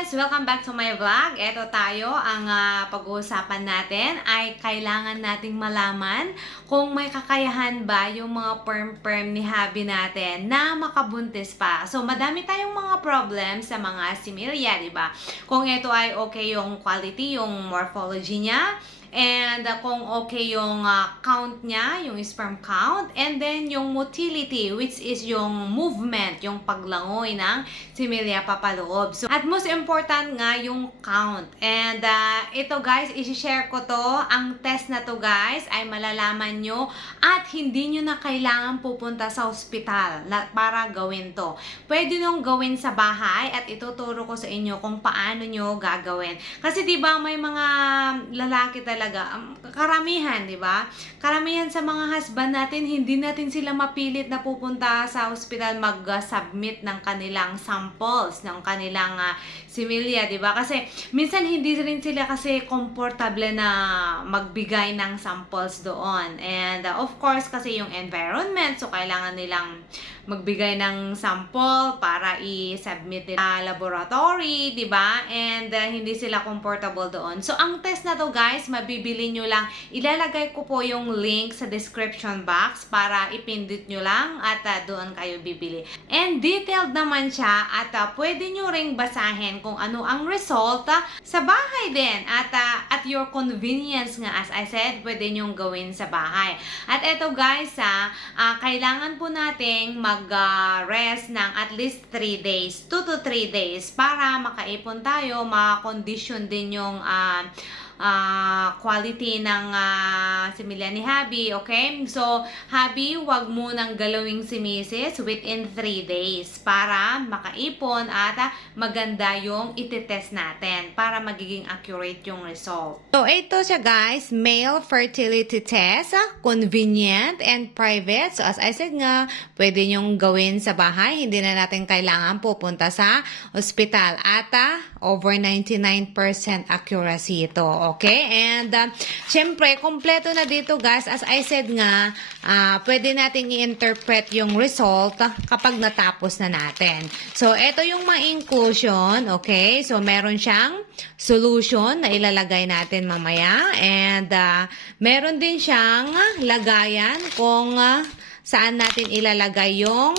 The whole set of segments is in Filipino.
guys! Welcome back to my vlog. Ito tayo, ang ah, pag-uusapan natin ay kailangan nating malaman kung may kakayahan ba yung mga perm-perm ni Habi natin na makabuntis pa. So, madami tayong mga problems sa mga similya, di ba? Kung ito ay okay yung quality, yung morphology niya, And uh, kung okay yung uh, count niya, yung sperm count, and then yung motility, which is yung movement, yung paglangoy ng similia papaloob. So, at most important nga yung count. And uh, ito guys, isi-share ko to. Ang test na to guys ay malalaman nyo at hindi nyo na kailangan pupunta sa ospital para gawin to. Pwede nung gawin sa bahay at ituturo ko sa inyo kung paano nyo gagawin. Kasi 'di ba may mga lalaki talaga, um, karamihan 'di ba? Karamihan sa mga husband natin, hindi natin sila mapilit na pupunta sa ospital mag-submit ng kanilang samples ng kanilang uh, similya, 'di ba? Kasi minsan hindi rin sila kasi komportable na magbigay ng samples doon. And uh, of course kasi yung environment, so kailangan nilang magbigay ng sample para i-submit sa laboratory, 'di ba? And uh, hindi sila comfortable doon. So ang test na to guys, mabibili nyo lang. Ilalagay ko po yung link sa description box para ipindot nyo lang at uh, doon kayo bibili. And detailed naman siya at uh, pwede nyo ring basahin kung ano ang result uh, sa bahay din at uh, at your convenience nga as I said, pwede nyo gawin sa bahay. At eto guys, ah, ah, kailangan po nating mag-rest ng at least 3 days, 2 to 3 days para makaipon tayo, makakondisyon din yung ah, ah, quality ng uh, similya ni Habi, okay? So, Habi, wag mo nang galawing si Mrs. within 3 days para makaipon at ah, maganda yung ititest natin para magiging accurate yung result. So, ito siya guys, male fertility test, ah, convenient and private. So, as I said nga, pwede nyong gawin sa bahay. Hindi na natin kailangan pupunta sa ospital. At ah, over 99% accuracy ito. Okay? And uh, syempre, kompleto na dito guys. As I said nga, ah, pwede nating i-interpret yung result kapag natapos na natin. So, ito yung mga inclusion. Okay? So, meron siyang solution na ilalagay natin mamaya. And uh, meron din siyang lagayan kung ah, saan natin ilalagay yung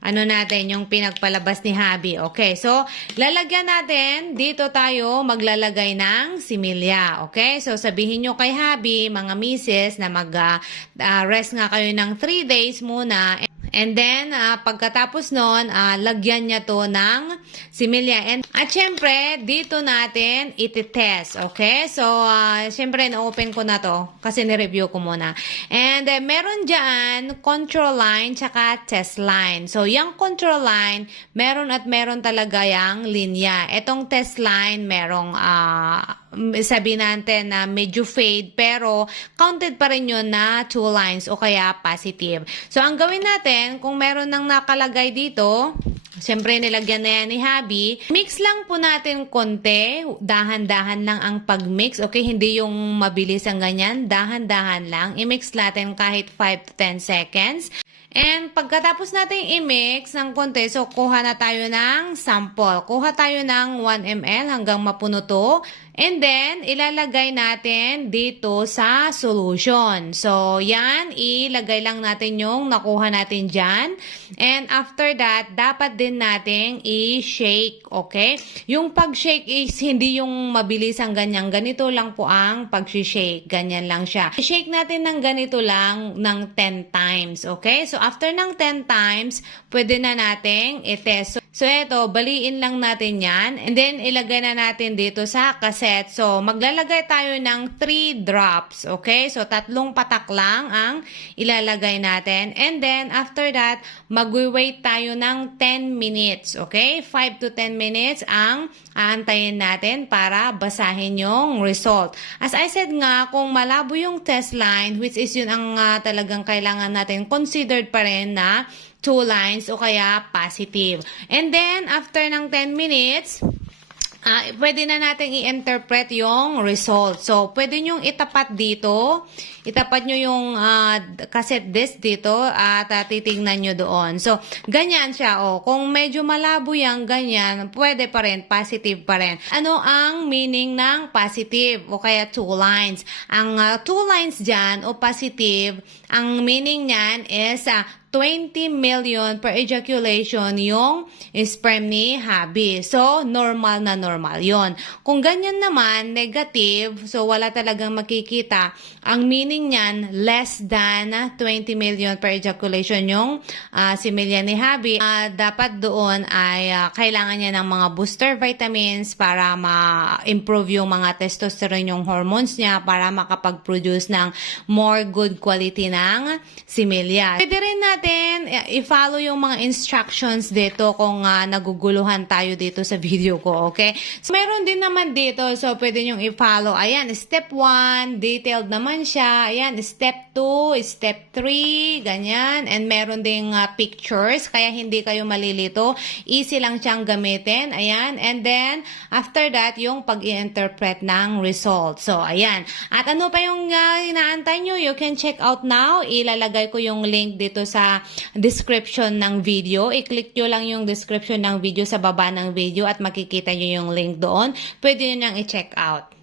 ano natin, yung pinagpalabas ni Habi. Okay, so, lalagyan natin, dito tayo maglalagay ng similya. Okay, so sabihin nyo kay Habi, mga misis, na mag-rest nga kayo ng 3 days muna. And then, ah, pagkatapos nun, ah, lagyan niya to ng similya. And, at syempre, dito natin iti-test. Okay? So, ah, syempre, na-open ko na to kasi ni-review ko muna. And, eh, meron dyan control line tsaka test line. So, yung control line, meron at meron talaga yung linya. Etong test line, merong ah, sabi natin na medyo fade pero counted pa rin yun na two lines o kaya positive. So, ang gawin natin, kung meron nang nakalagay dito, Siyempre, nilagyan na yan ni Habi. Mix lang po natin konti. Dahan-dahan lang ang pag-mix. Okay, hindi yung mabilis ang ganyan. Dahan-dahan lang. I-mix natin kahit 5 to 10 seconds. And pagkatapos natin i-mix ng konti, so kuha na tayo ng sample. Kuha tayo ng 1 ml hanggang mapuno to. And then, ilalagay natin dito sa solution. So, yan, ilagay lang natin yung nakuha natin dyan. And after that, dapat din natin i-shake, okay? Yung pag-shake is hindi yung mabilis ang ganyan. Ganito lang po ang pag-shake. Ganyan lang siya. I-shake natin ng ganito lang ng 10 times, okay? So, after ng 10 times, pwede na nating i-test. So, eto, baliin lang natin yan. And then, ilagay na natin dito sa cassette. So, maglalagay tayo ng 3 drops. Okay? So, tatlong patak lang ang ilalagay natin. And then, after that, magwi-wait tayo ng 10 minutes. Okay? 5 to 10 minutes ang aantayin natin para basahin yung result. As I said nga, kung malabo yung test line, which is yun ang ah, talagang kailangan natin, considered pa rin na two lines o kaya positive. And then, after ng 10 minutes, ah, pwede na natin i-interpret yung result. So, pwede nyong itapat dito. Itapat nyo yung ah, cassette disc dito at ah, titingnan nyo doon. So, ganyan siya. Oh. Kung medyo malabo yan, ganyan, pwede pa rin, positive pa rin. Ano ang meaning ng positive o kaya two lines? Ang ah, two lines dyan o positive, ang meaning niyan is ah, 20 million per ejaculation yung sperm ni Habi. So, normal na normal yon. Kung ganyan naman, negative, so wala talagang makikita, ang meaning niyan, less than 20 million per ejaculation yung ah, similya ni Habi. Ah, dapat doon ay ah, kailangan niya ng mga booster vitamins para ma-improve yung mga testosterone yung hormones niya para makapag-produce ng more good quality ng similya. Pwede rin natin eh, i-follow yung mga instructions dito kung ah, naguguluhan tayo dito sa video ko, okay? So, meron din naman dito, so pwede nyong i-follow. Ayan, step 1, detailed naman siya. Ayan, step 2, step 3, ganyan. And meron ding ah, pictures, kaya hindi kayo malilito. Easy lang siyang gamitin. Ayan, and then, after that, yung pag-i-interpret ng result. So, ayan. At ano pa yung ah, inaantay nyo? You can check out now. Ilalagay ko yung link dito description ng video. I-click nyo lang yung description ng video sa baba ng video at makikita nyo yung link doon. Pwede nyo nang i-check out.